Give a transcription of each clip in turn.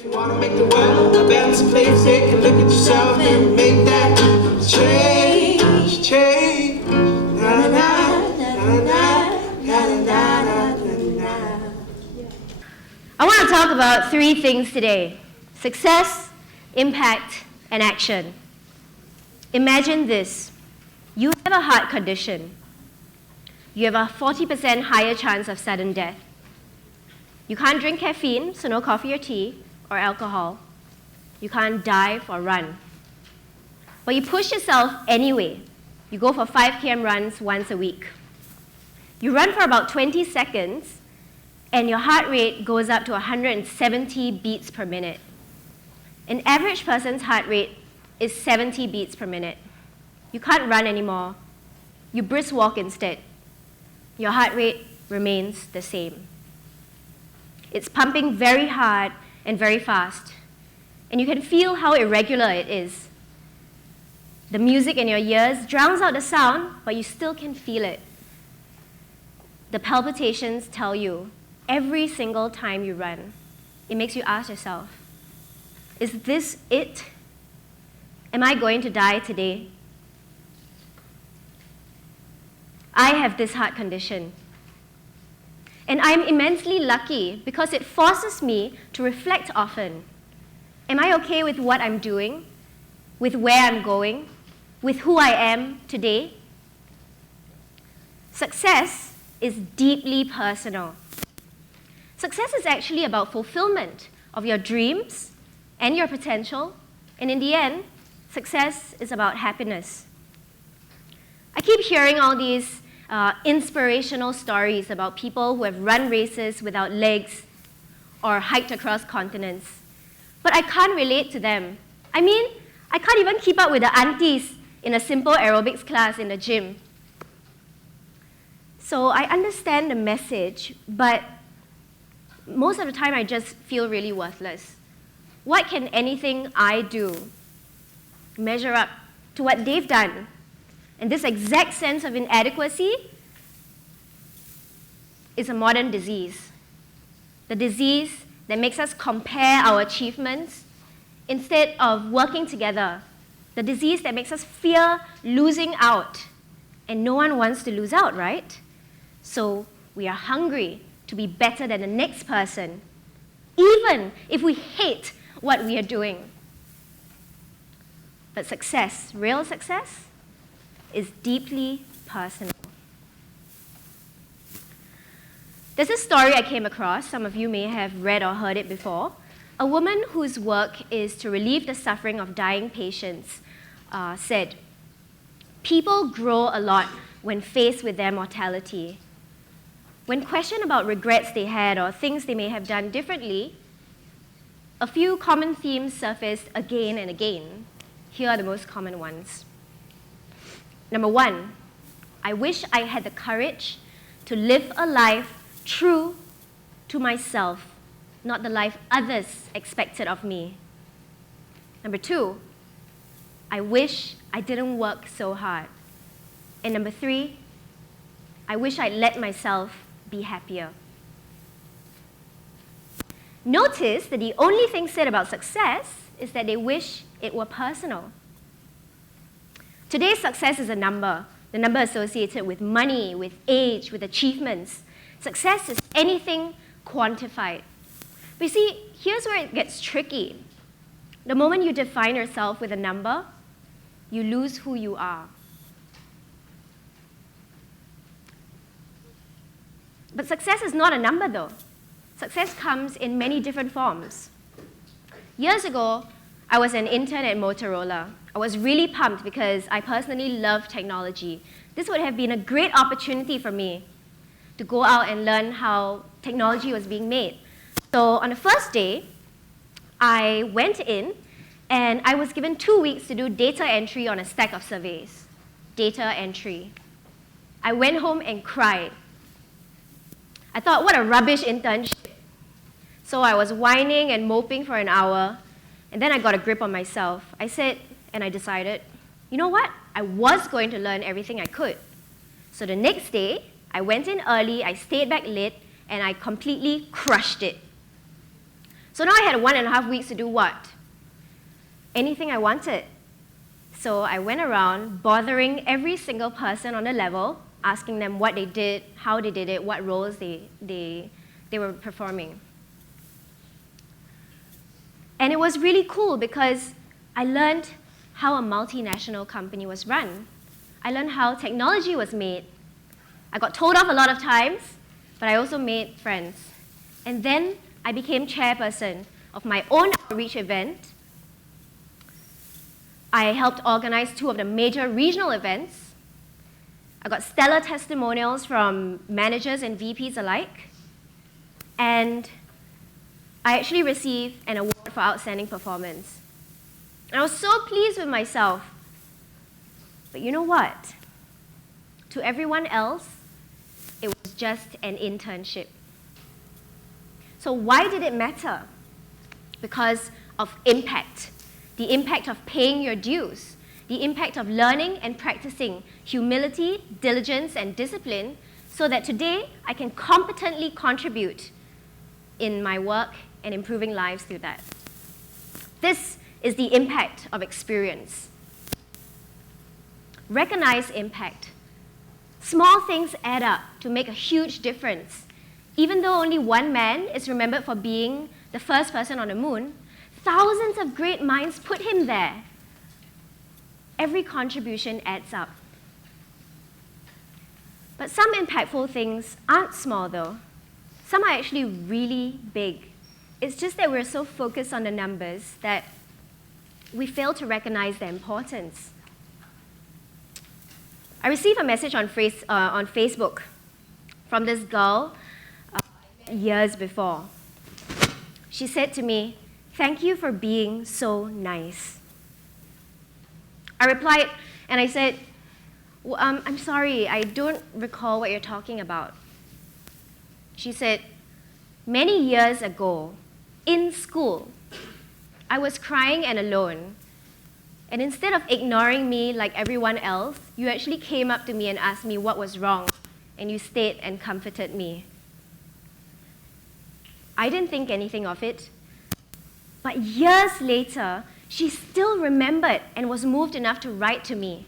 If you want to make the world a better place, take a look at yourself and make that change, change. Na, na, na, na, na, na, na, na. I want to talk about three things today: success, impact, and action. Imagine this. You have a heart condition. You have a 40% higher chance of sudden death. You can't drink caffeine, so no coffee or tea, or alcohol. You can't dive or run. But you push yourself anyway. You go for 5 km runs once a week. You run for about 20 seconds, and your heart rate goes up to 170 beats per minute. An average person's heart rate is 70 beats per minute. You can't run anymore. You brisk walk instead. Your heart rate remains the same. It's pumping very hard and very fast. And you can feel how irregular it is. The music in your ears drowns out the sound, but you still can feel it. The palpitations tell you every single time you run. It makes you ask yourself, is this it? Am I going to die today? I have this heart condition. And I'm immensely lucky because it forces me to reflect often. Am I okay with what I'm doing? With where I'm going? With who I am today? Success is deeply personal. Success is actually about fulfillment of your dreams and your potential. And in the end, success is about happiness. I keep hearing all these inspirational stories about people who have run races without legs or hiked across continents. But I can't relate to them. I mean, I can't even keep up with the aunties in a simple aerobics class in the gym. So I understand the message, but most of the time I just feel really worthless. What can anything I do measure up to what they've done? And this exact sense of inadequacy is a modern disease. The disease that makes us compare our achievements instead of working together. The disease that makes us fear losing out. And no one wants to lose out, right? So we are hungry to be better than the next person, even if we hate what we are doing. But success, real success, is deeply personal. There's a story I came across, some of you may have read or heard it before. A woman whose work is to relieve the suffering of dying patients said, "People grow a lot when faced with their mortality. When questioned about regrets they had or things they may have done differently, a few common themes surfaced again and again. Here are the most common ones. Number 1, I wish I had the courage to live a life true to myself, not the life others expected of me. Number 2, I wish I didn't work so hard. And number 3, I wish I'd let myself be happier." Notice that the only thing said about success is that they wish it were personal. Today's success is a number, the number associated with money, with age, with achievements. Success is anything quantified. But you see, here's where it gets tricky. The moment you define yourself with a number, you lose who you are. But success is not a number, though. Success comes in many different forms. Years ago, I was an intern at Motorola. I was really pumped because I personally love technology. This would have been a great opportunity for me to go out and learn how technology was being made. So on the first day, I went in and I was given 2 weeks to do data entry on a stack of surveys. Data entry. I went home and cried. I thought, what a rubbish internship. So I was whining and moping for an hour, and then I got a grip on myself. I said, and I decided, you know what? I was going to learn everything I could. So the next day, I went in early, I stayed back late, and I completely crushed it. So now I had 1.5 weeks to do what? Anything I wanted. So I went around bothering every single person on the level, asking them what they did, how they did it, what roles they were performing. And it was really cool because I learned how a multinational company was run. I learned how technology was made. I got told off a lot of times, but I also made friends. And then I became chairperson of my own outreach event. I helped organize 2 of the major regional events. I got stellar testimonials from managers and VPs alike. And I actually received an award for outstanding performance. And I was so pleased with myself. But you know what? To everyone else, it was just an internship. So why did it matter? Because of impact. The impact of paying your dues. The impact of learning and practicing humility, diligence, and discipline so that today I can competently contribute in my work and improving lives through that. This is the impact of experience. Recognize impact. Small things add up to make a huge difference. Even though only one man is remembered for being the first person on the moon, thousands of great minds put him there. Every contribution adds up. But some impactful things aren't small though. Some are actually really big. It's just that we're so focused on the numbers that we fail to recognize their importance. I received a message on Facebook from this girl years before. She said to me, "Thank you for being so nice." I replied and I said, well, I'm sorry, I don't recall what you're talking about. She said, "Many years ago, in school, I was crying and alone. And instead of ignoring me like everyone else, you actually came up to me and asked me what was wrong, and you stayed and comforted me. I didn't think anything of it. But years later, she still remembered and was moved enough to write to me.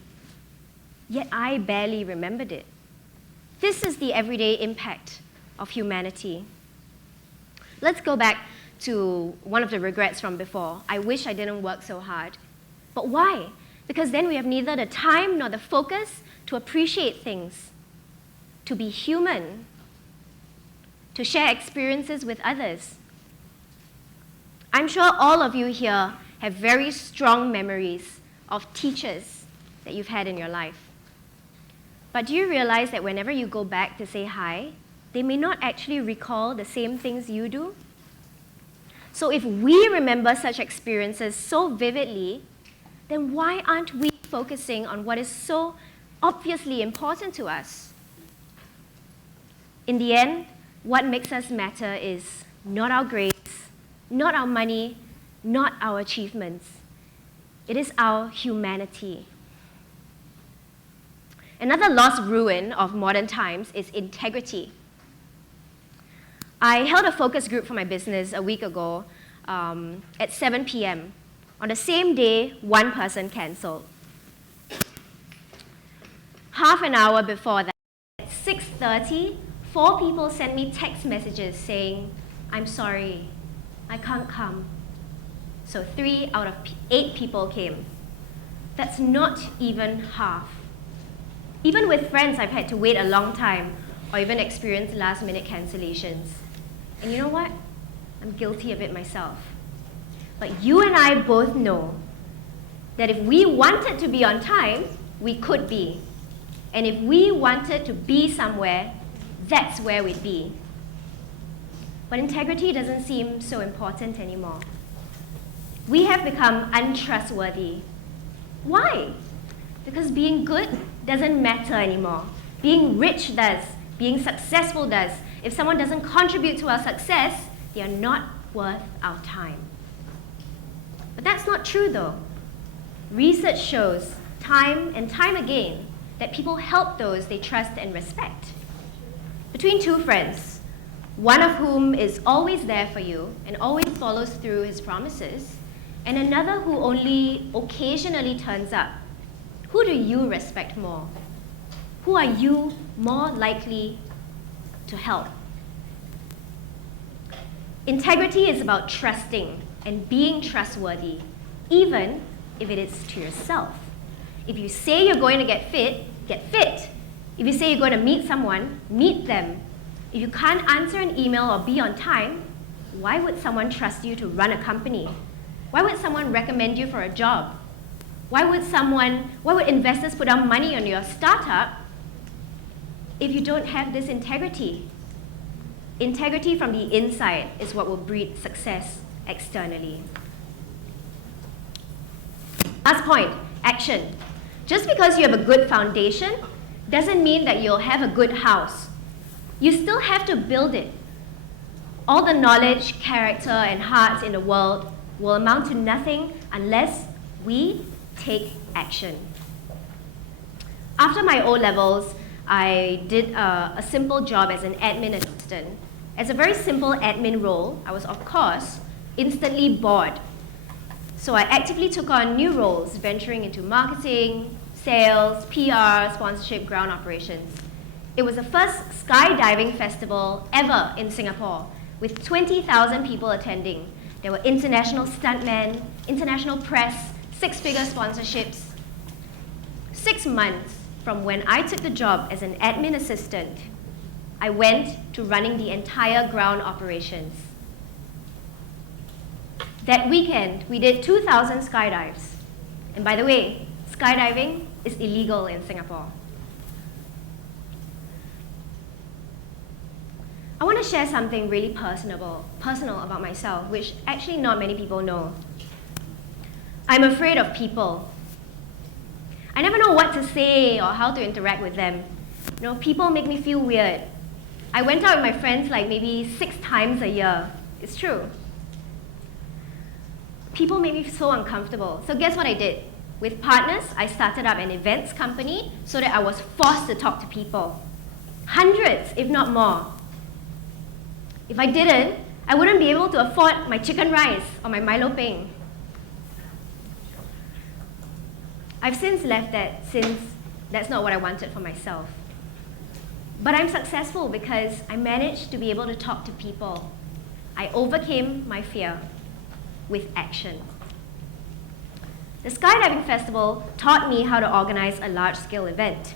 Yet I barely remembered it." This is the everyday impact of humanity. Let's go back to one of the regrets from before. I wish I didn't work so hard. But why? Because then we have neither the time nor the focus to appreciate things, to be human, to share experiences with others. I'm sure all of you here have very strong memories of teachers that you've had in your life. But do you realize that whenever you go back to say hi, they may not actually recall the same things you do? So if we remember such experiences so vividly, then why aren't we focusing on what is so obviously important to us? In the end, what makes us matter is not our grades, not our money, not our achievements. It is our humanity. Another lost ruin of modern times is integrity. I held a focus group for my business a week ago at 7 p.m. On the same day, one person canceled. Half an hour before that, at 6:30, 4 people sent me text messages saying, "I'm sorry, I can't come." So 3 out of 8 people came. That's not even half. Even with friends, I've had to wait a long time or even experience last-minute cancellations. And you know what? I'm guilty of it myself. But you and I both know that if we wanted to be on time, we could be. And if we wanted to be somewhere, that's where we'd be. But integrity doesn't seem so important anymore. We have become untrustworthy. Why? Because being good doesn't matter anymore. Being rich does. Being successful does. If someone doesn't contribute to our success, they are not worth our time. But that's not true though. Research shows time and time again that people help those they trust and respect. Between 2 friends, one of whom is always there for you and always follows through his promises, and another who only occasionally turns up, who do you respect more? Who are you more likely to help? Integrity is about trusting and being trustworthy, even if it is to yourself. If you say you're going to get fit, get fit. If you say you're going to meet someone, meet them. If you can't answer an email or be on time, why would someone trust you to run a company? Why would someone recommend you for a job? Why would investors put down money on your startup if you don't have this integrity? Integrity from the inside is what will breed success externally. Last point, action. Just because you have a good foundation doesn't mean that you'll have a good house. You still have to build it. All the knowledge, character, and hearts in the world will amount to nothing unless we take action. After my O-levels, I did a simple job as an admin assistant. As a very simple admin role, I was, of course, instantly bored. So I actively took on new roles, venturing into marketing, sales, PR, sponsorship, ground operations. It was the first skydiving festival ever in Singapore, with 20,000 people attending. There were international stuntmen, international press, six-figure sponsorships. 6 months from when I took the job as an admin assistant, I went to running the entire ground operations. That weekend, we did 2,000 skydives. And by the way, skydiving is illegal in Singapore. I want to share something really personal about myself, which actually not many people know. I'm afraid of people. I never know what to say or how to interact with them. You know, people make me feel weird. I went out with my friends like maybe 6 times a year. It's true. People make me so uncomfortable. So guess what I did? With partners, I started up an events company so that I was forced to talk to people. Hundreds, if not more. If I didn't, I wouldn't be able to afford my chicken rice or my Milo peng. I've since left that, since that's not what I wanted for myself. But I'm successful because I managed to be able to talk to people. I overcame my fear with action. The skydiving festival taught me how to organize a large-scale event,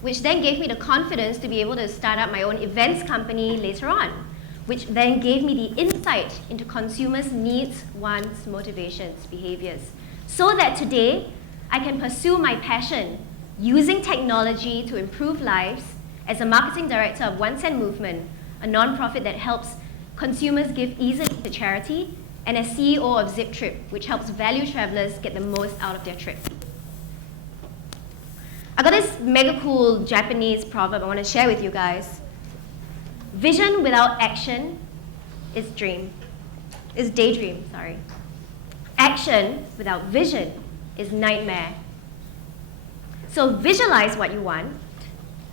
which then gave me the confidence to be able to start up my own events company later on, which then gave me the insight into consumers' needs, wants, motivations, behaviors, so that today I can pursue my passion using technology to improve lives as a marketing director of 1 Cent Movement, a nonprofit that helps consumers give easily to charity, and as CEO of Zip Trip, which helps value travelers get the most out of their trip. I got this mega cool Japanese proverb I want to share with you guys. Vision without action is daydream, sorry. Action without vision is nightmare. So visualize what you want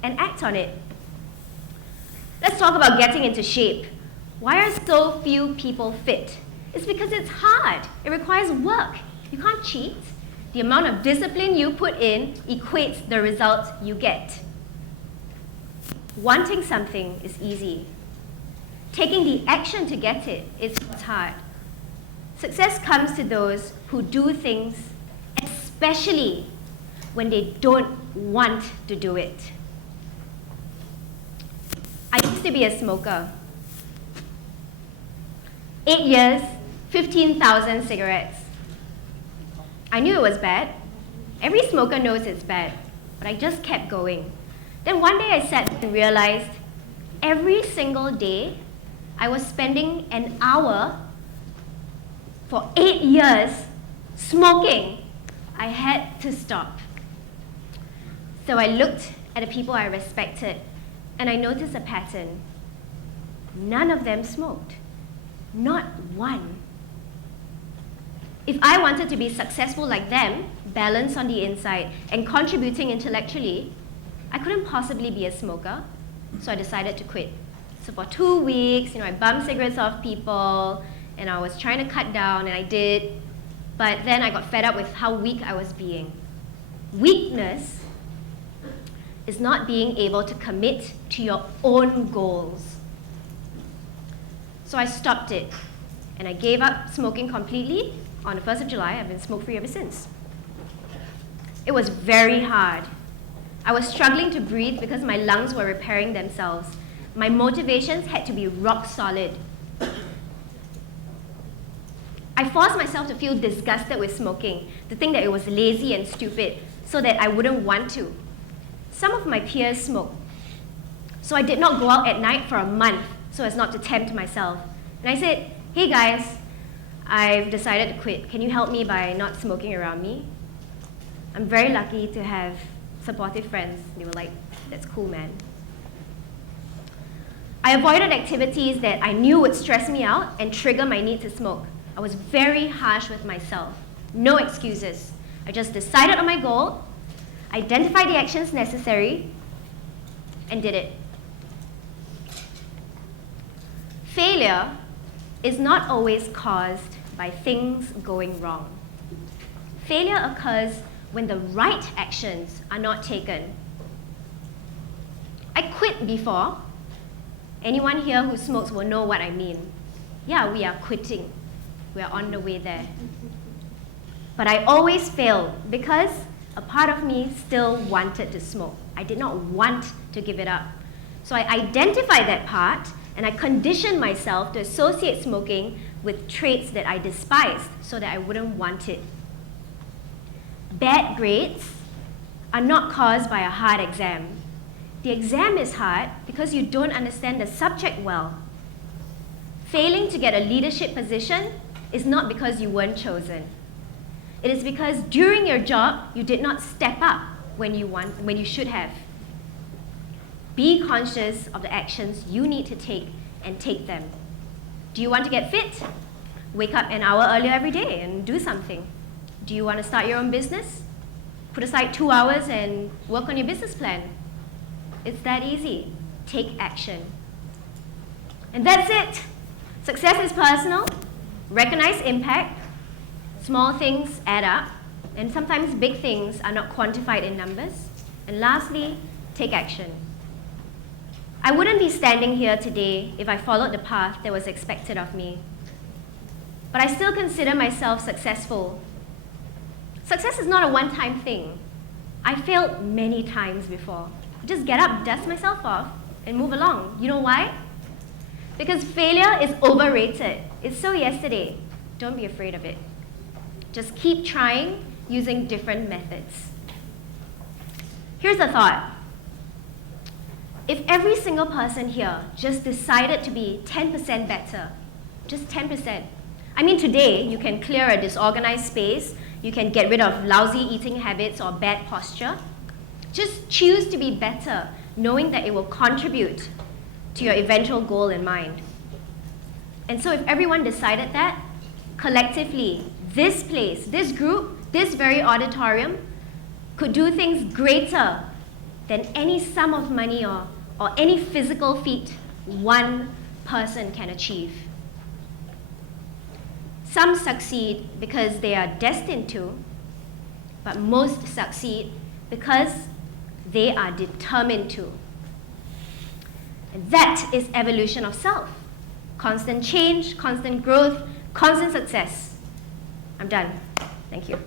and act on it. Let's talk about getting into shape. Why are so few people fit? It's because it's hard. It requires work. You can't cheat. The amount of discipline you put in equates the results you get. Wanting something is easy. Taking the action to get it is what's hard. Success comes to those who do things, especially when they don't want to do it. I used to be a smoker. 8 years, 15,000 cigarettes. I knew it was bad. Every smoker knows it's bad, but I just kept going. Then one day I sat and realized every single day I was spending an hour for 8 years smoking. I had to stop. So I looked at the people I respected and I noticed a pattern. None of them smoked. Not one. If I wanted to be successful like them, balanced on the inside, and contributing intellectually, I couldn't possibly be a smoker, so I decided to quit. So for 2 weeks, I bumped cigarettes off people, and I was trying to cut down, and I did. But then I got fed up with how weak I was being. Weakness is not being able to commit to your own goals. So I stopped it, and I gave up smoking completely on the 1st of July. I've been smoke-free ever since. It was very hard. I was struggling to breathe because my lungs were repairing themselves. My motivations had to be rock solid. I forced myself to feel disgusted with smoking, to think that it was lazy and stupid, so that I wouldn't want to. Some of my peers smoked, so I did not go out at night for a month so as not to tempt myself. And I said, hey guys, I've decided to quit. Can you help me by not smoking around me? I'm very lucky to have supportive friends. They were like, that's cool, man. I avoided activities that I knew would stress me out and trigger my need to smoke. I was very harsh with myself. No excuses. I just decided on my goal, identified the actions necessary, and did it. Failure is not always caused by things going wrong. Failure occurs when the right actions are not taken. I quit before. Anyone here who smokes will know what I mean. Yeah, we are quitting. We are on the way there. But I always failed because a part of me still wanted to smoke. I did not want to give it up. So I identified that part and I conditioned myself to associate smoking with traits that I despised so that I wouldn't want it. Bad grades are not caused by a hard exam. The exam is hard because you don't understand the subject well. Failing to get a leadership position is not because you weren't chosen. It is because during your job, you did not step up when you should have. Be conscious of the actions you need to take and take them. Do you want to get fit? Wake up an hour earlier every day and do something. Do you want to start your own business? Put aside 2 hours and work on your business plan. It's that easy. Take action. And that's it. Success is personal. Recognize impact. Small things add up. And sometimes big things are not quantified in numbers. And lastly, take action. I wouldn't be standing here today if I followed the path that was expected of me. But I still consider myself successful. Success is not a one-time thing. I failed many times before. Just get up, dust myself off, and move along. You know why? Because failure is overrated. It's so yesterday. Don't be afraid of it. Just keep trying using different methods. Here's a thought. If every single person here just decided to be 10% better, just 10%. I mean, today you can clear a disorganized space, you can get rid of lousy eating habits or bad posture. Just choose to be better, knowing that it will contribute to your eventual goal in mind. And so if everyone decided that, collectively, this place, this group, this very auditorium could do things greater than any sum of money or any physical feat one person can achieve. Some succeed because they are destined to, but most succeed because they are determined to. And that is evolution of self. Constant change, constant growth, constant success. I'm done. Thank you.